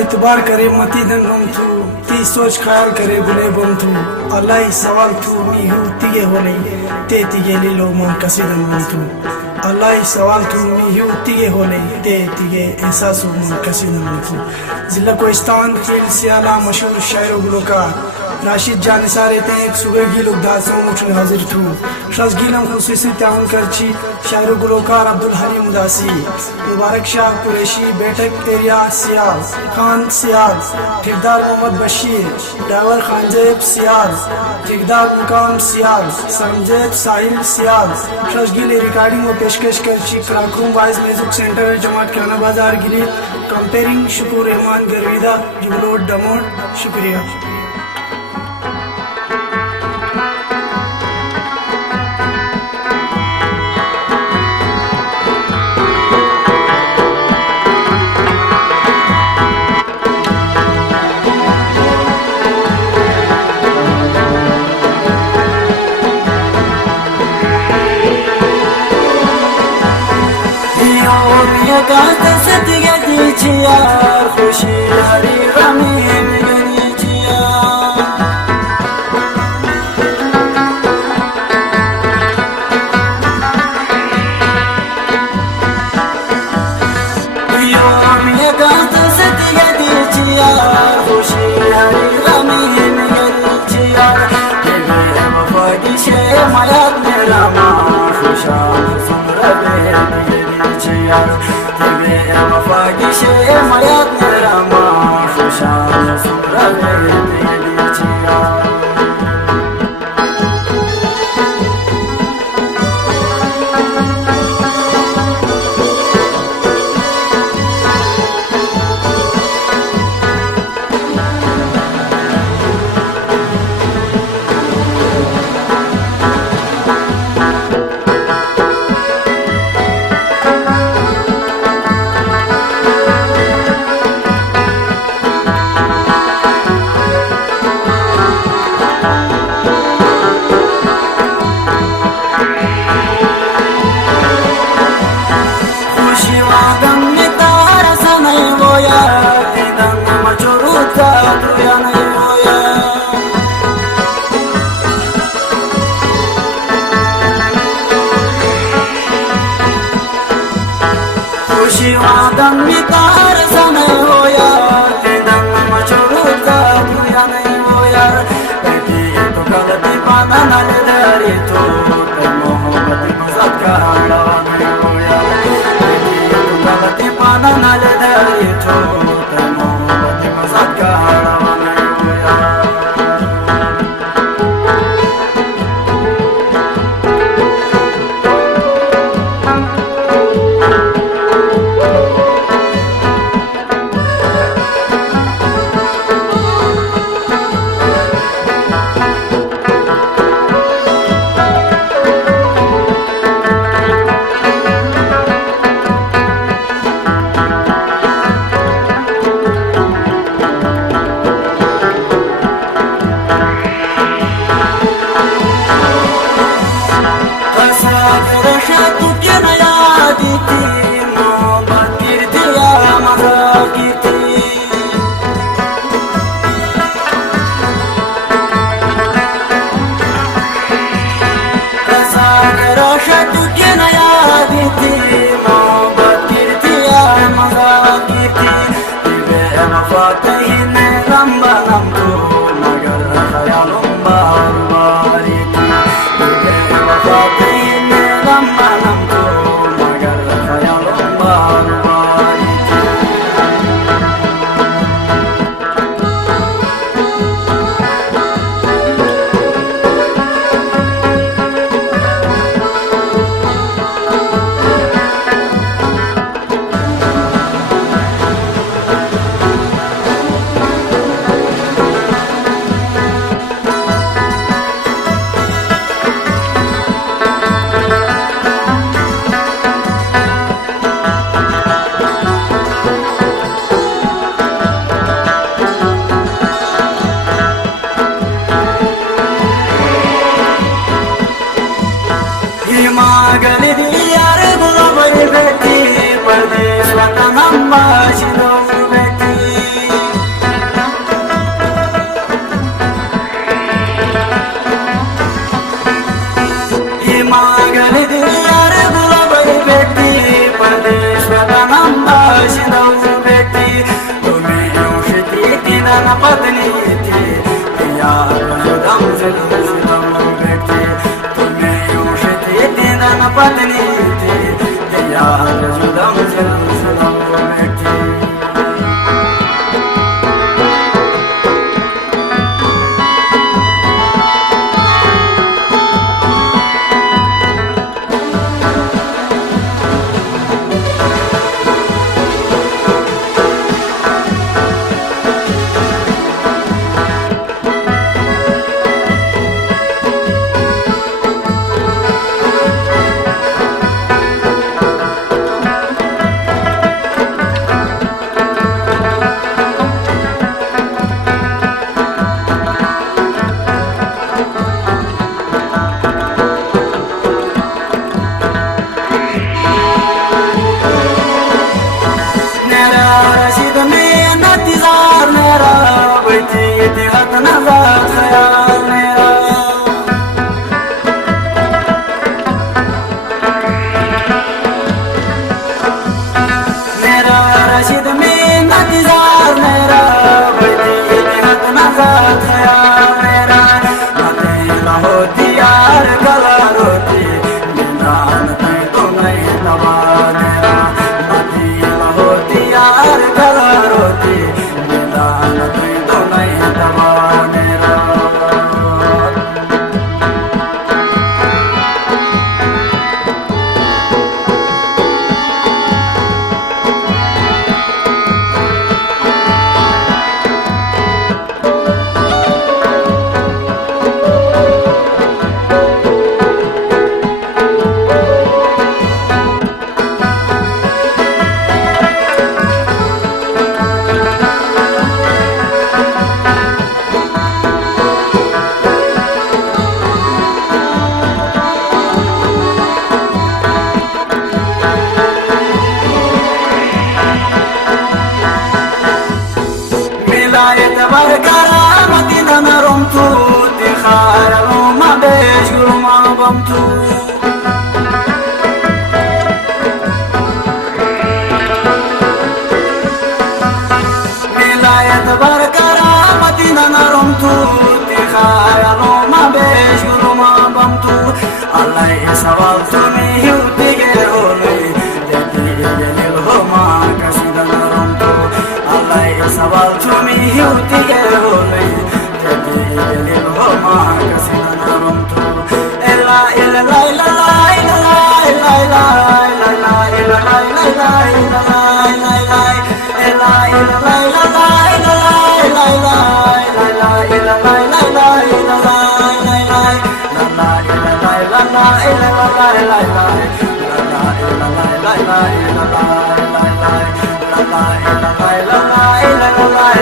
इतबार करे मती दन गम थू ती सोच ख्याल करे बुले बम थू अल्लाह सवाल थू मी हूँ तिगे हो नहीं ते तिगे ले लो मन कसी दन गम थू अल्लाह सवाल थू मी हूँ तिगे हो नहीं ते तिगे एहसास हो मन कसी दन गम थू जिला कोहिस्तान खेल सियाला मशहूर शायर गुलकार राशिद जानिसार एक सुबह गी लुकदासों उठने हाजिर थू शस गीलम खुसूसी ताउन करची शायर गुलकार अब्दुल हलीम उदासी मुबारक शाह कुरैशी बैठक एरिया सियाल खान सियाल ठेकेदार मोहम्मद बशीर ड्राइवर खानजेब सियाल ठेकेदार मुकाम सियाल संजेब साहिल सियाल शस गिले रिकॉर्डिंग व पेशकश करची क्राकरूम वाइज म्यूजिक सेंटर जमात खाना बाजार गिली कंपेयरिंग शुक्र रहमान गरवीदा जुबलोड डमोड शुक्रिया Gata se tiga dichia, khushi hari rami megani chia. Yo mi gata se tiga dichia, khushi hari rami megani chia. Tebe wafadi she mayat mera ma, khushan sumra be megani chia. वफाकी शे मयात मेरा माँ खुशाल सुमरा मेरी chia शिवादम meter समय होया तेदम मचुरुता दुनिया नहीं होया बेटी तो गलती पाना नल दरी तो ते मोहब्बत मजाक का हाड़ा नहीं होया बेटी तो गलती पाना नल दरी तो ते मोहब्बत मजाक का हाड़ा नहीं होया थे यार जुदाम जुलूम जुदाम बैठे तुम्हें यूश थे तेरा न पत्नी थे यार जुदाम जुलूम जुदाम बैठे la la la la